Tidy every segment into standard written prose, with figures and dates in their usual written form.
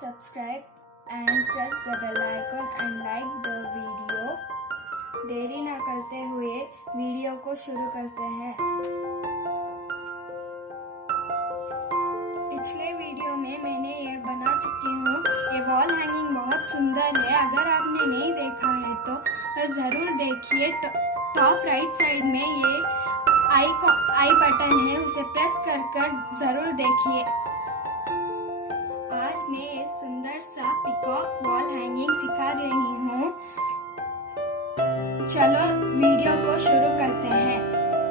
subscribe and press the bell icon and like the video। देरी ना करते हुए वीडियो को शुरू करते हैं। पिछले वीडियो में मैंने ये बना चुकी हूँ। ये वॉल हैंगिंग बहुत सुंदर है। अगर आपने नहीं देखा है तो ज़रूर देखिए। टॉप राइट साइड में ये आई बटन है, उसे प्रेस कर ज़रूर देखिए। आज मैं ये सुंदर सा पीकॉक वॉल हैंगिंग सिखा रही हूँ। चलो वीडियो को शुरू करते हैं।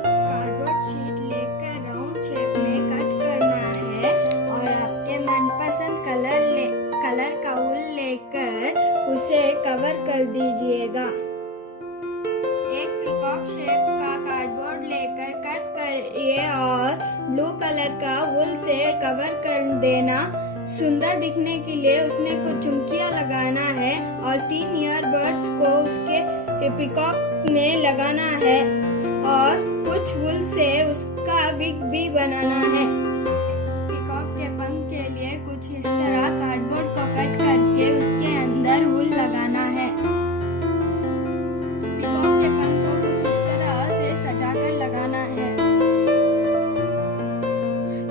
कार्डबोर्ड शीट लेकर राउंड शेप में कट करना है और आपके मनपसंद कलर का वूल लेकर उसे कवर कर दीजिएगा। एक पीकॉक शेप का कार्डबोर्ड लेकर कट करिए और ब्लू कलर का वूल से कवर कर देना। सुंदर दिखने के लिए उसमें कुछ चुमकियां लगाना है और 3 ईयरबड्स को उसके पीकॉक में लगाना है और कुछ वूल से उसका विग भी बनाना है। पीकॉक के पंख के लिए कुछ इस तरह कार्डबोर्ड को कट करके उसके अंदर वूल लगाना है। पीकॉक के पंख को कुछ इस तरह से सजाकर लगाना है।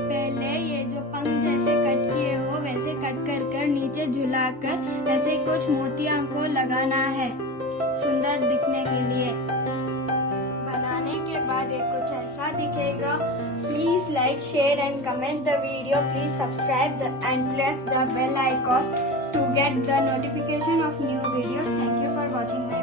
पहले ये जो पंख जैसे कट किए हो वैसे कट कर नीचे झुलाकर ऐसे कुछ मोतियों को लगाना है सुंदर दिखने के लिए। बनाने के बाद ये कुछ ऐसा दिखेगा। Please like, share and comment the video. Please subscribe and press the bell icon to get the notification of new videos. Thank you for watching my